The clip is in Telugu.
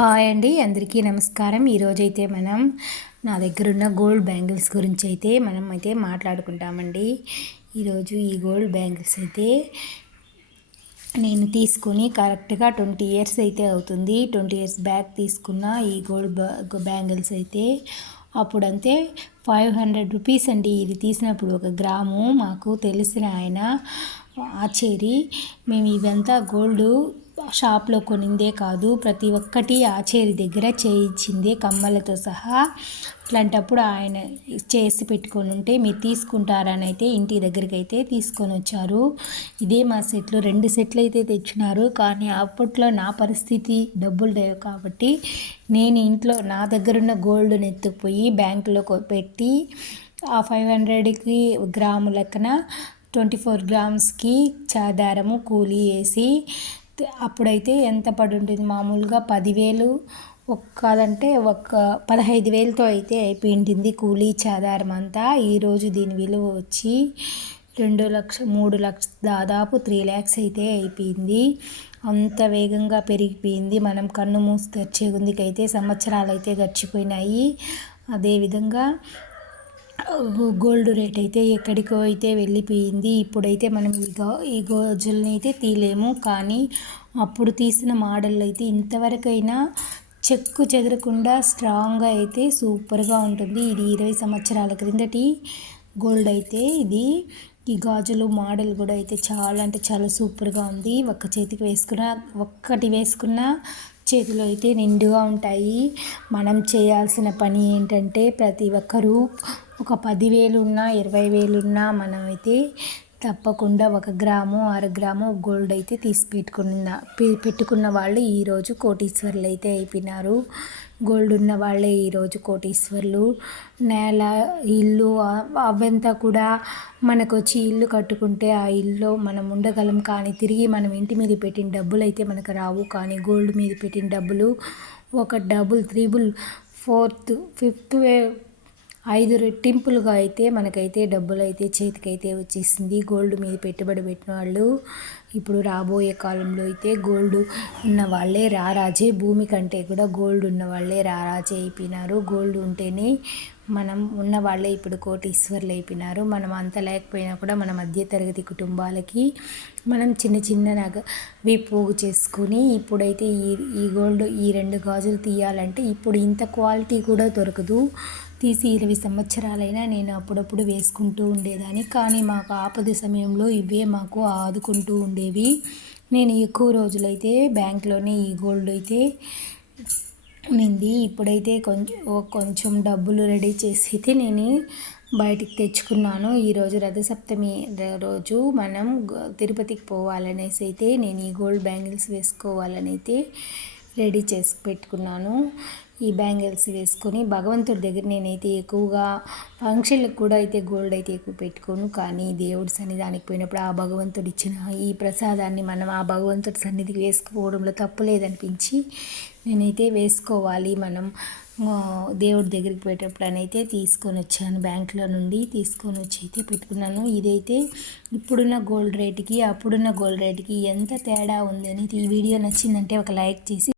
హాయ్ అండి, అందరికీ నమస్కారం. ఈరోజైతే మనం నా దగ్గర ఉన్న గోల్డ్ బ్యాంగిల్స్ గురించి అయితే మాట్లాడుకుంటామండి. ఈరోజు ఈ గోల్డ్ బ్యాంగిల్స్ అయితే నేను తీసుకొని కరెక్ట్గా 20 ఇయర్స్ అయితే అవుతుంది. 20 ఇయర్స్ బ్యాక్ తీసుకున్న ఈ గోల్డ్ బ్యాంగిల్స్ అయితే అప్పుడంతే 500 రూపీస్ అండి. ఇది తీసినప్పుడు 1 గ్రాము. మాకు తెలిసిన ఆయన ఆచేరి మేము ఇవంతా గోల్డ్ షాప్లో కొనిందే కాదు, ప్రతి ఒక్కటి ఆచేరి దగ్గర చేయించిందే కమ్మలతో సహా. అట్లాంటప్పుడు ఆయన చేసి పెట్టుకొని ఉంటే మీరు తీసుకుంటారని అయితే ఇంటి దగ్గరికి అయితే తీసుకొని వచ్చారు. ఇదే మా సెట్లు 2 సెట్లు అయితే తెచ్చినారు. కానీ అప్పట్లో నా పరిస్థితి డబ్బులు లేవు కాబట్టి నేను ఇంట్లో నా దగ్గరున్న గోల్డ్ని ఎత్తుకుపోయి బ్యాంకులో పెట్టి ఆ 500కి గ్రాము లెక్కన 24 గ్రామ్స్కి చాదారము కూలీ వేసి అప్పుడైతే ఎంత పడి ఉంటుంది, మామూలుగా 10,000 కాదంటే 15,000తో అయితే అయిపోయింది కూలీ చాదారం అంతా. ఈరోజు దీని విలువ వచ్చి 2 లక్షలు 3 లక్షలు, దాదాపు 3 lakhs అయితే అయిపోయింది. అంత వేగంగా పెరిగిపోయింది. మనం కన్ను మూసి తెరిచే గుందికైతే సంవత్సరాలు అయితే గడిచిపోయినాయి. అదేవిధంగా గోల్డ్ రేట్ అయితే ఎక్కడికో అయితే వెళ్ళిపోయింది. ఇప్పుడైతే మనం ఈ గాజుల్ని అయితే తీయలేము, కానీ అప్పుడు తీసిన మోడల్ అయితే ఇంతవరకైనా చెక్కు చెదరకుండా స్ట్రాంగ్గా అయితే సూపర్గా ఉంటుంది. ఇది 20 సంవత్సరాల క్రిందటి గోల్డ్ అయితే ఇది. ఈ గాజులు మోడల్ కూడా అయితే చాలా అంటే చాలా సూపర్గా ఉంది. ఒక్కటి వేసుకున్న చేతిలో అయితే నిండుగా ఉంటాయి. మనం చేయాల్సిన పని ఏంటంటే ప్రతి ఒక్కరూ ఒక 10,000 ఉన్నా 20,000 ఉన్నా మనమైతే తప్పకుండా 1 గ్రాము 6 గ్రాము గోల్డ్ అయితే తీసి పెట్టుకున్న వాళ్ళు ఈరోజు కోటీశ్వర్లు అయితే అయిపోయినారు. గోల్డ్ ఉన్న వాళ్ళే ఈరోజు కోటీశ్వర్లు. నేల, ఇల్లు అవంతా కూడా మనకు వచ్చి ఇల్లు కట్టుకుంటే ఆ ఇల్లు మనం ఉండగలం, కానీ తిరిగి మనం ఇంటి మీద పెట్టిన డబ్బులు అయితే మనకు రావు. కానీ గోల్డ్ మీద పెట్టిన డబ్బులు ఒక డబుల్, త్రిబుల్, ఫోర్త్, ఫిఫ్త్ 5 రెట్టింపులుగా అయితే మనకైతే డబ్బులు అయితే చేతికైతే వచ్చేసింది. గోల్డ్ మీద పెట్టుబడి పెట్టిన వాళ్ళు ఇప్పుడు రాబోయే కాలంలో అయితే గోల్డ్ ఉన్న వాళ్ళే రారాజే. భూమి కంటే కూడా గోల్డ్ ఉన్న వాళ్ళే రారాజే అయిపోయినారు. గోల్డ్ ఉంటేనే మనం ఉన్న వాళ్ళే ఇప్పుడు కోటీశ్వర్లు అయిపోయినారు. మనం అంత లేకపోయినా కూడా మన మధ్యతరగతి కుటుంబాలకి మనం చిన్న పోగు చేసుకొని ఇప్పుడైతే ఈ గోల్డ్ ఈ 2 గాజులు తీయాలంటే ఇప్పుడు ఇంత క్వాలిటీ కూడా దొరకదు. తీసి 20 సంవత్సరాలైనా నేను అప్పుడప్పుడు వేసుకుంటూ ఉండేదాన్ని. కానీ మాకు ఆపద సమయంలో ఇవే మాకు ఆదుకుంటూ ఉండేవి. నేను ఎక్కువ రోజులైతే బ్యాంక్లోనే ఈ గోల్డ్ అయితే ఉన్నింది. ఇప్పుడైతే కొంచెం డబ్బులు రెడీ చేసి అయితే నేను బయటికి తెచ్చుకున్నాను. ఈరోజు రథసప్తమి రోజు మనం తిరుపతికి పోవాలనేసి అయితే నేను ఈ గోల్డ్ బ్యాంగిల్స్ వేసుకోవాలని అయితే రెడీ చేసి పెట్టుకున్నాను. ఈ బ్యాంగిల్స్ వేసుకొని భగవంతుడి దగ్గర నేనైతే ఎక్కువగా ఫంక్షన్లకు కూడా అయితే గోల్డ్ అయితే ఎక్కువ పెట్టుకోను. కానీ దేవుడి సన్నిధానికి పోయినప్పుడు ఆ భగవంతుడు ఇచ్చిన ఈ ప్రసాదాన్ని మనం ఆ భగవంతుడి సన్నిధికి వేసుకోవడంలో తప్పు లేదనిపించి నేనైతే వేసుకోవాలి మనం దేవుడి దగ్గరికి పోయేటప్పుడు అని అయితే తీసుకొని వచ్చాను. బ్యాంకులో నుండి తీసుకొని వచ్చి అయితే పెట్టుకున్నాను. ఇదైతే ఇప్పుడున్న గోల్డ్ రేటుకి అప్పుడున్న గోల్డ్ రేటుకి ఎంత తేడా ఉందని ఈ వీడియో నచ్చిందంటే ఒక లైక్ చేసి